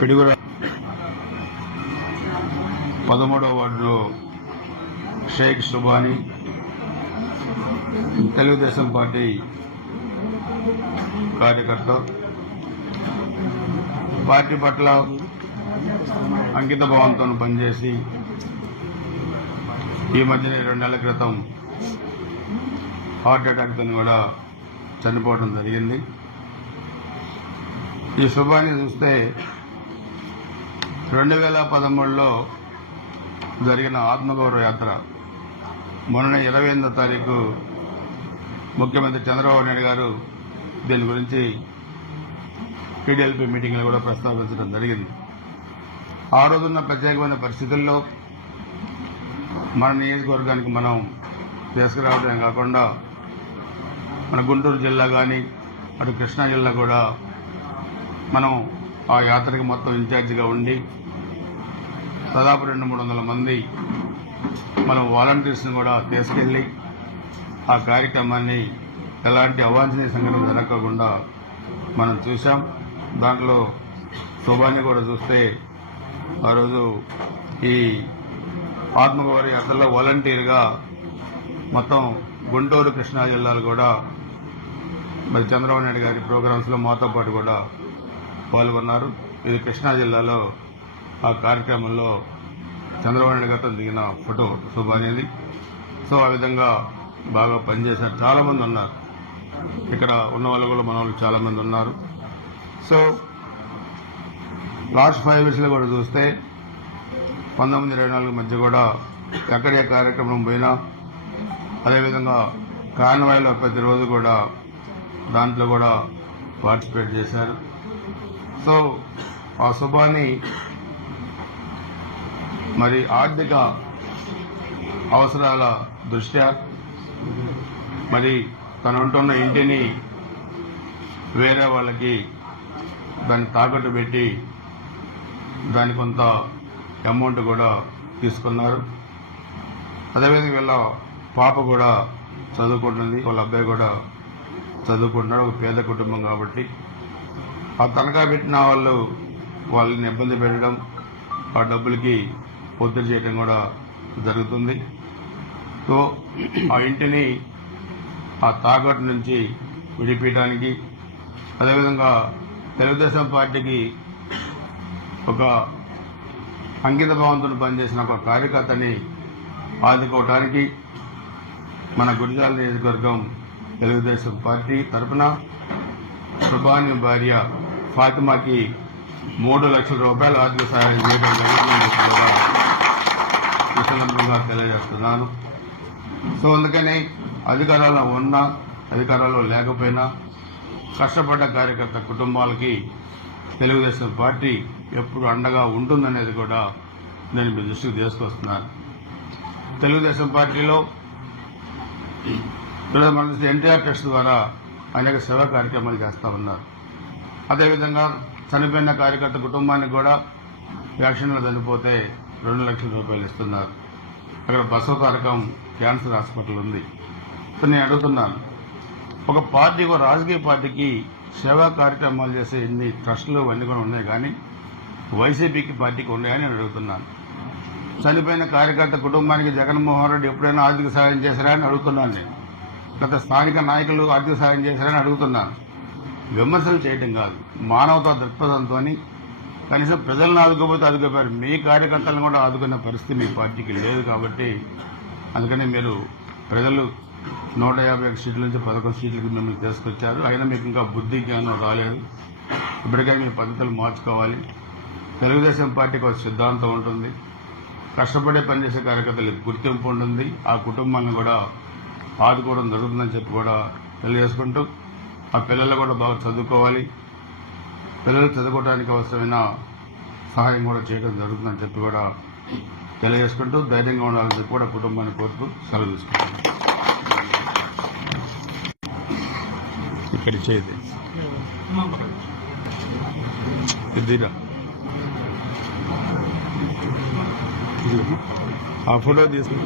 పిడుగుల పదమూడవ వార్డులో షేక్ సుబాని తెలుగుదేశం పార్టీ కార్యకర్త పార్టీ పట్ల అంకిత భావంతో పనిచేసి ఈ మధ్యనే రెండు నెలల క్రితం హార్ట్ అటాక్తో కూడా చనిపోవడం జరిగింది. ఈ శుభాన్ని చూస్తే రెండు వేల పదమూడులో జరిగిన ఆత్మగౌరవ యాత్ర. మొన్న ఇరవై ఎనిమిదో తారీఖు ముఖ్యమంత్రి చంద్రబాబు నాయుడు గారు దీని గురించి టీడీఎల్పీ మీటింగ్లో కూడా ప్రస్తావించడం జరిగింది. ఆ రోజున్న ప్రత్యేకమైన పరిస్థితుల్లో మన నియోజకవర్గానికి మనం తీసుకురావడమే కాకుండా మన గుంటూరు జిల్లా కానీ అటు కృష్ణా జిల్లా కూడా మనం ఆ యాత్రకి మొత్తం ఇన్ఛార్జిగా ఉండి దాదాపు రెండు మూడు వందల మంది మనం వాలంటీర్స్ని కూడా తీసుకెళ్ళి ఆ కార్యక్రమాన్ని ఎలాంటి అవాంఛనీయ సంఘటన జరగకుండా మనం చూసాం దాంట్లో శుభాన్ని కూడా చూస్తే ఆ రోజు ఈ ఆత్మగౌరవ యాత్రలో వాలంటీర్గా మొత్తం గుంటూరు కృష్ణా జిల్లాలు కూడా మరి చంద్రబాబు నాయుడు గారి ప్రోగ్రామ్స్లో మాతో పాటు కూడా పాల్గొన్నారు. ఇది కృష్ణా జిల్లాలో ఆ కార్యక్రమంలో చంద్రబాబు నాయుడు గారితో దిగిన ఫోటో శుభ సో ఆ విధంగా బాగా పనిచేశారు. చాలామంది ఉన్నారు. ఇక్కడ ఉన్న వాళ్ళు కూడా మన వాళ్ళు చాలామంది ఉన్నారు. సో లాస్ట్ ఫైవ్ ఇయర్స్లో కూడా చూస్తే పంతొమ్మిది ఇరవై నాలుగు మధ్య కూడా ఎక్కడ ఏ కార్యక్రమం పోయినా అదేవిధంగా కాన్వాయిలో ప్రతిరోజు కూడా దాంట్లో కూడా పార్టిసిపేట్ చేశారు. సో ఆ శుభాన్ని మరి ఆర్థిక అవసరాల దృష్ట్యా మరి తను ఉంటున్న ఇంటిని వేరే వాళ్ళకి దాన్ని తాకట్టు పెట్టి దాని కొంత అమౌంట్ కూడా తీసుకున్నారు. అదేవిధంగా వీళ్ళ పాప కూడా చదువుకుంటుంది. వాళ్ళ అబ్బాయి కూడా చదువుకుంటున్నాడు. ఒక పేద కుటుంబం కాబట్టి. ఆ తనఖా పెట్టిన వాళ్ళు వాళ్ళని ఇబ్బంది పెట్టడం ఆ డబ్బులకి పొద్దులు చేయడం కూడా జరుగుతుంది. సో ఆ ఇంటిని ఆ తాకట్టు నుంచి విడిపించడానికి అదేవిధంగా తెలుగుదేశం పార్టీకి ఒక అంకిత భావంతో పనిచేసిన ఒక కార్యకర్తని ఆదుకోవటానికి మన గురిజాల నియోజకవర్గం తెలుగుదేశం పార్టీ తరఫున సుబాని భార్య ఫాతిమాకి మూడు లక్షల రూపాయల ఆర్థిక సహాయం చేయడం జరిగిందని చెప్పి తెలియజేస్తున్నాను. సో అందుకని అధికారాలు ఉన్నా అధికారాలు లేకపోయినా కష్టపడ్డ కార్యకర్త కుటుంబాలకి తెలుగుదేశం పార్టీ ఎప్పుడు అండగా ఉంటుందనేది కూడా నేను మీ దృష్టికి తీసుకొస్తున్నాను. తెలుగుదేశం పార్టీలో ప్రధానమంత్రి మన ఎన్టీఆర్ ట్రస్ట్ ద్వారా అనేక సేవా కార్యక్రమాలు చేస్తూ ఉన్నారు. అదేవిధంగా చనిపోయిన కార్యకర్త కుటుంబానికి కూడా వ్యాక్సిన్లు చనిపోతే రెండు లక్షల రూపాయలు ఇస్తున్నారు. అక్కడ బసవ తారకం క్యాన్సర్ హాస్పిటల్ ఉంది. నేను అడుగుతున్నాను. ఒక పార్టీ ఒక రాజకీయ పార్టీకి సేవా కార్యక్రమాలు చేసే ఎన్ని ట్రస్టులు అన్ని కూడా ఉన్నాయి కానీ వైసీపీకి పార్టీకి ఉన్నాయని నేను అడుగుతున్నాను. చనిపోయిన కార్యకర్త కుటుంబానికి జగన్మోహన్ రెడ్డి ఎప్పుడైనా ఆర్థిక సాయం చేశారా అని అడుగుతున్నాను నేను. గత స్థానిక నాయకులు ఆర్థిక సాయం చేశారని అడుగుతున్నాను. విమర్శలు చేయడం కాదు. మానవతా దృక్పథంతో కనీసం ప్రజలను ఆదుకోపోతే ఆదుకోపారు మీ కార్యకర్తలను కూడా ఆదుకునే పరిస్థితి మీ పార్టీకి లేదు కాబట్టి అందుకని మీరు ప్రజలు నూట యాభై ఒక సీట్ల నుంచి పదకొండు సీట్లకి మిమ్మల్ని తీసుకొచ్చారు. అయినా మీకు ఇంకా బుద్ధి జ్ఞానం రాలేదు. ఇప్పటికే మీ పద్ధతులు మార్చుకోవాలి. తెలుగుదేశం పార్టీకి ఒక సిద్ధాంతం ఉంటుంది. కష్టపడే పనిచేసే కార్యకర్తలకు గుర్తింపు ఉంటుంది. ఆ కుటుంబాలను కూడా ఆదుకోవడం జరుగుతుందని చెప్పి కూడా తెలియజేసుకుంటూ ఆ పిల్లలు కూడా బాగా చదువుకోవాలి. పిల్లలు చదువుకోవడానికి అవసరమైన సహాయం కూడా చేయడం జరుగుతుందని చెప్పి కూడా తెలియజేసుకుంటూ ధైర్యంగా ఉండాలని చెప్పి కూడా కుటుంబాన్ని కోరుతూ సెలవు తీసుకుంటాను ఇక్కడ చేయదు. ఇదిరా ఆ ఫోటో తీసుకుని